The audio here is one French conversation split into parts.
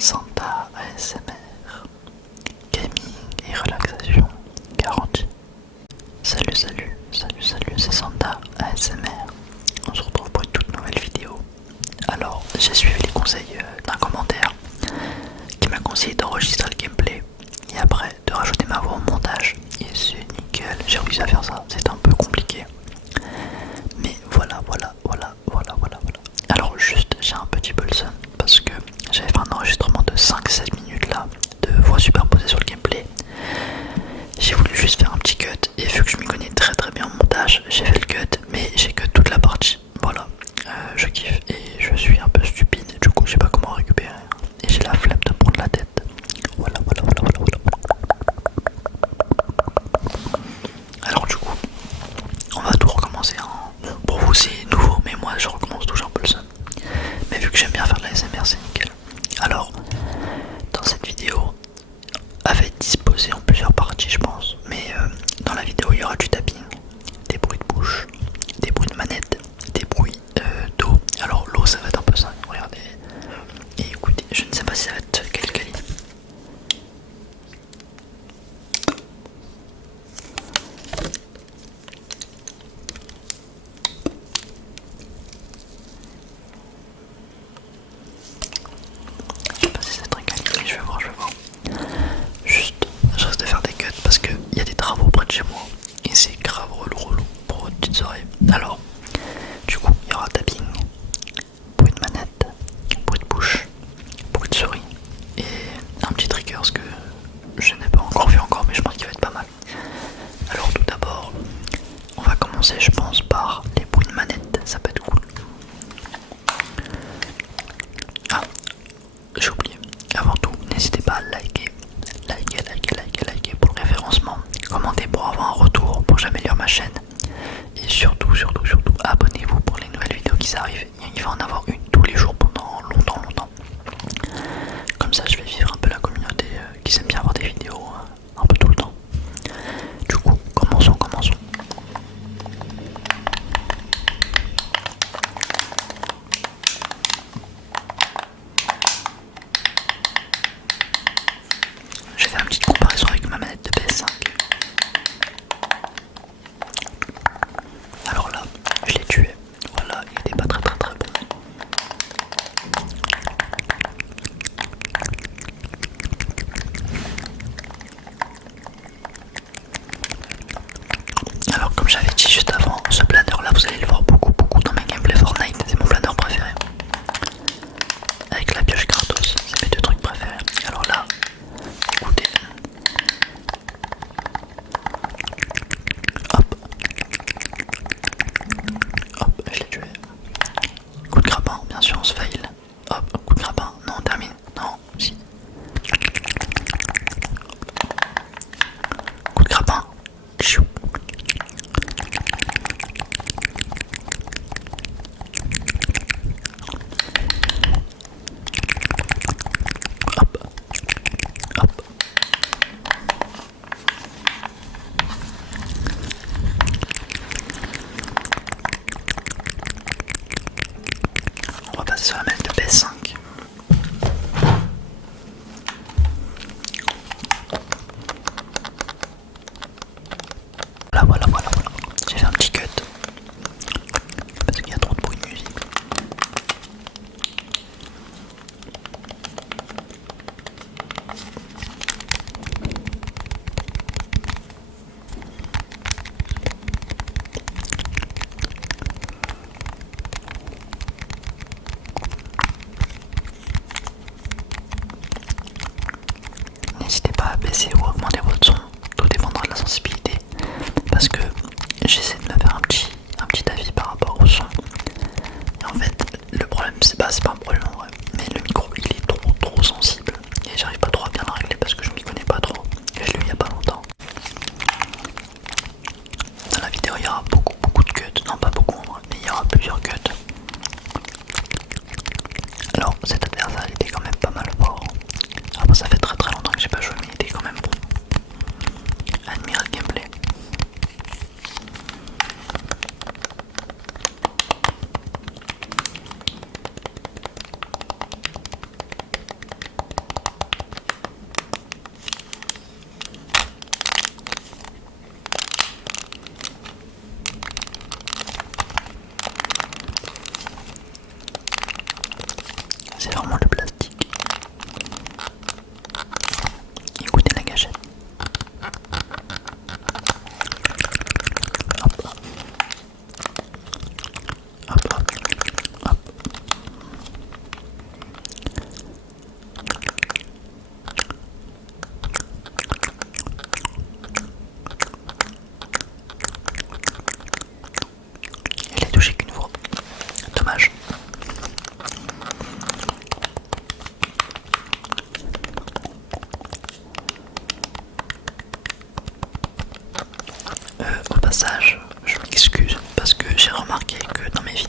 Santa ASMR, gaming et relaxation garantie. Salut, c'est Santa ASMR. On se retrouve pour une toute nouvelle vidéo. Alors, j'ai suivi les conseils d'un commentaire qui m'a conseillé d'enregistrer le gameplay et après de rajouter ma voix au montage. Et c'est nickel, j'ai réussi à faire ça. C'est un peu compliqué. Mais voilà. Alors juste, j'ai un petit peu le seum parce que j'avais fait un enregistrement de 5-7 minutes là, de voix superposées sur le gameplay. J'ai voulu juste faire un petit cut et vu que je m'y connais très bien en montage, j'ai fait le cut mais j'ai cut toute la partie. Voilà, je kiffe et je suis un peu stupide, du coup je sais pas comment récupérer et j'ai la flemme de prendre la tête. Voilà. Alors du coup, on va tout recommencer. Pour vous c'est nouveau mais moi je recommence toujours un peu le seum. Mais vu que j'aime bien faire de la SMR, c'est nickel. Alors, dans cette vidéo, elle va être disposée en plusieurs parties, je pense. Mais dans la vidéo, il y aura du tapping, des bruits de bouche, des bruits de manette, des bruits d'eau. Alors, l'eau, ça va être un peu ça. Regardez. Et écoutez, je ne sais pas si ça va être quelle qualité. Je sais pas si c'est très quali, mais je vais voir. Juste, je reste de faire des cuts parce qu'il y a des travaux près de chez moi et c'est grave relou pour vos petites oreilles. Alors, du coup, il y aura tapping, bruit de manette, bruit de bouche, bruit de souris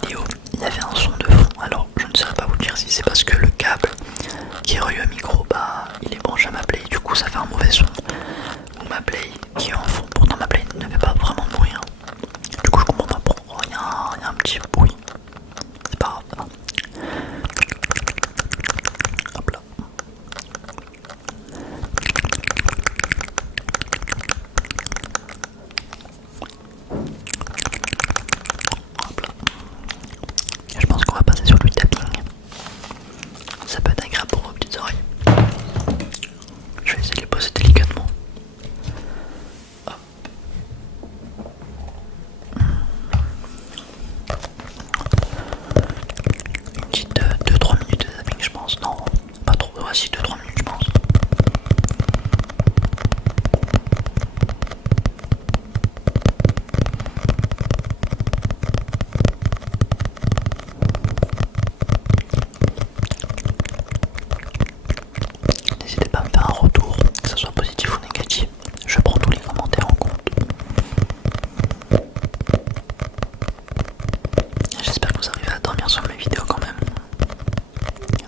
vidéo, il y avait un son de fond. Alors je ne saurais pas vous dire si c'est parce que le câble qui est relié au micro, bah il est branché à ma play, du coup ça fait un mauvais son. Ou ma play qui est en fond, pourtant ma play ne fait pas vraiment de bruit. Hein. Du coup je comprends pas pourquoi il y a un petit bruit. C'est pas grave. Hop là. Hop là. Je pense qu'on va passer sur le tapping. Ça peut être agréable pour vos petites oreilles. Je vais essayer de les poser délicatement. Hop. Une petite 2-3 minutes de tapping je pense. Non, pas trop. Voici 2-3 minutes je pense. N'hésitez pas à me faire un retour, que ce soit positif ou négatif. Je prends tous les commentaires en compte. J'espère que vous arrivez à dormir sur mes vidéos quand même.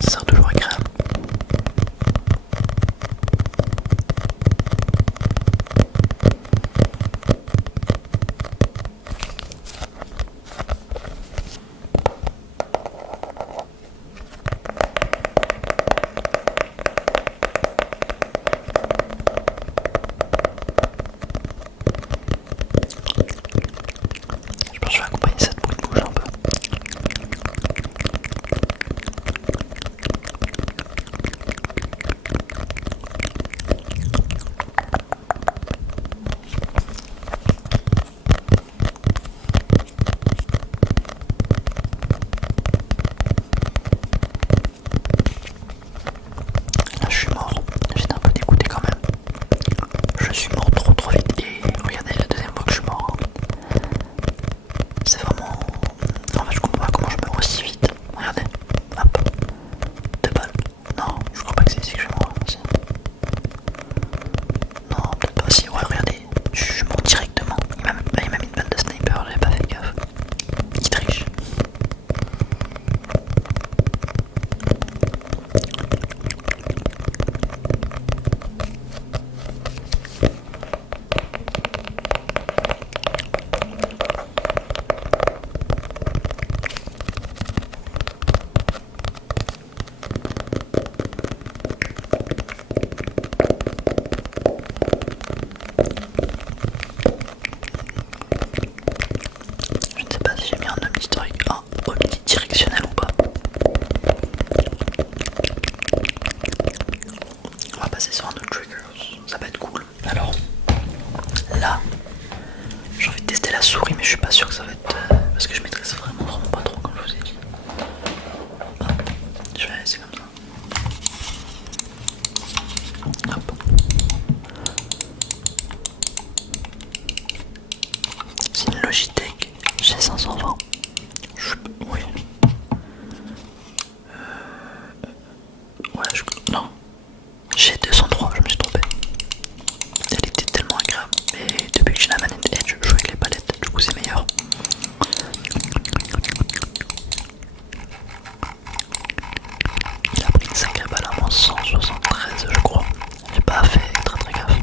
Ça sera toujours agréable. Je pense que je vais accompagner cette bruit de bouche un peu. Là je suis mort, j'étais un peu dégoûté quand même. Je suis mort trop vite et regardez la deuxième fois que je suis mort. C'est vraiment... En fait je comprends pas comment je meurs aussi vite. Regardez, hop, 2 balles. Non, je crois pas que c'est ici que je suis mort. Si. Non, peut-être pas si, ouais regardez, je suis mort directement. Il m'a mis une balle de sniper, j'avais pas fait gaffe. Il triche. Je ne sais pas si j'ai mis un omnidirectionnel ou pas. On va passer sur un autre trigger, ça va être cool. Alors, là, j'ai envie de tester la souris, mais je suis pas sûr que ça va être... parce que je maîtrise vraiment pas trop, comme je vous ai dit. Hop, je vais laisser comme ça. Hop. C'est une Logitech G520. Oui. Ouais, non. G203, je me suis trompé. Elle était tellement agréable. Mais depuis que j'ai la manette Edge, je joue avec les palettes, du coup c'est meilleur. Il a pris une sacrée balle à moins 173 je crois. J'ai pas fait très gaffe.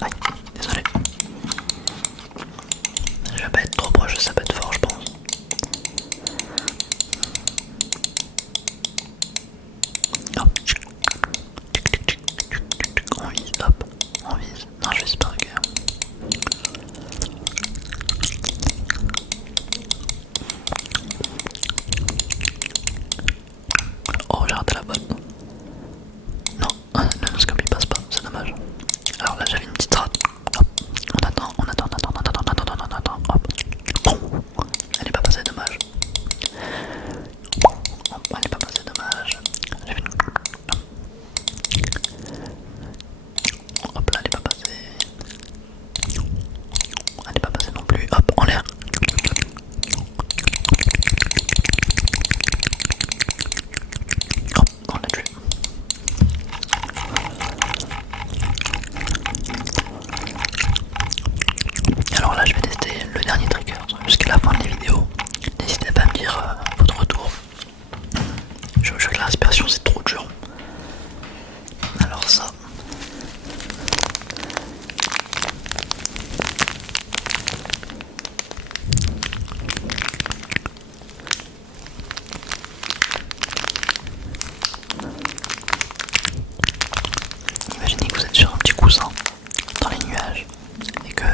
Aïe, désolé. Je vais pas être trop proche, ça peut être fort je pense. Hop. On vise, hop, on vise. Non, je vise pas, ok. Oh, j'ai raté la bonne. Non, le noscope il passe pas, c'est dommage. Alors là, j'avais une petite rate. Hop, on attend, hop. Bon. la fin des vidéos. N'hésitez pas à me dire votre retour. Je veux que la respiration c'est trop dur. Alors ça. Imaginez que vous êtes sur un petit coussin dans les nuages et que,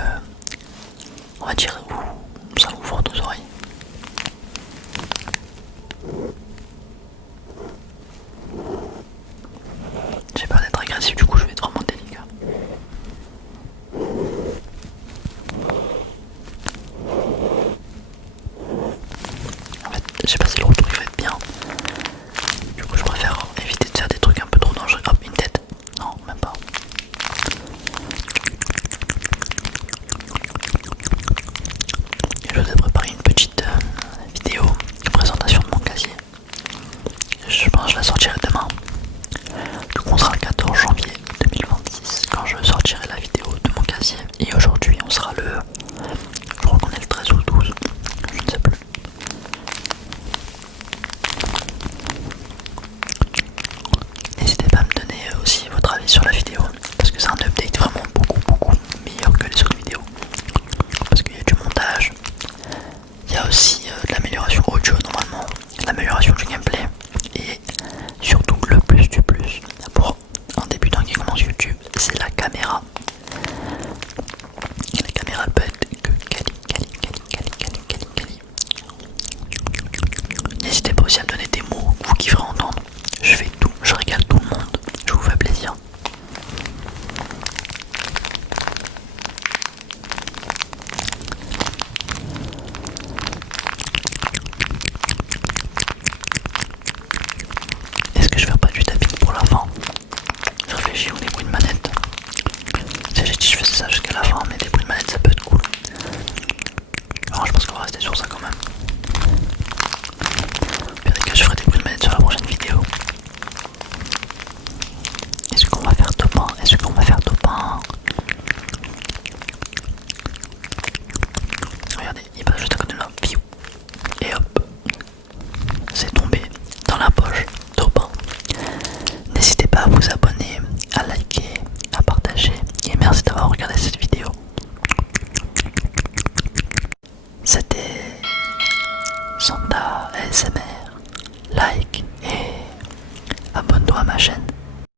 on va dire, ça vous frotte aux oreilles. J'ai peur d'être agressif, du coup je vais être vraiment délicat. En fait, je sais pas si le retour il va être bien. Du coup je préfère éviter de faire des trucs un peu trop dangereux. Hop, une tête. Non, même pas. Et je devrais pas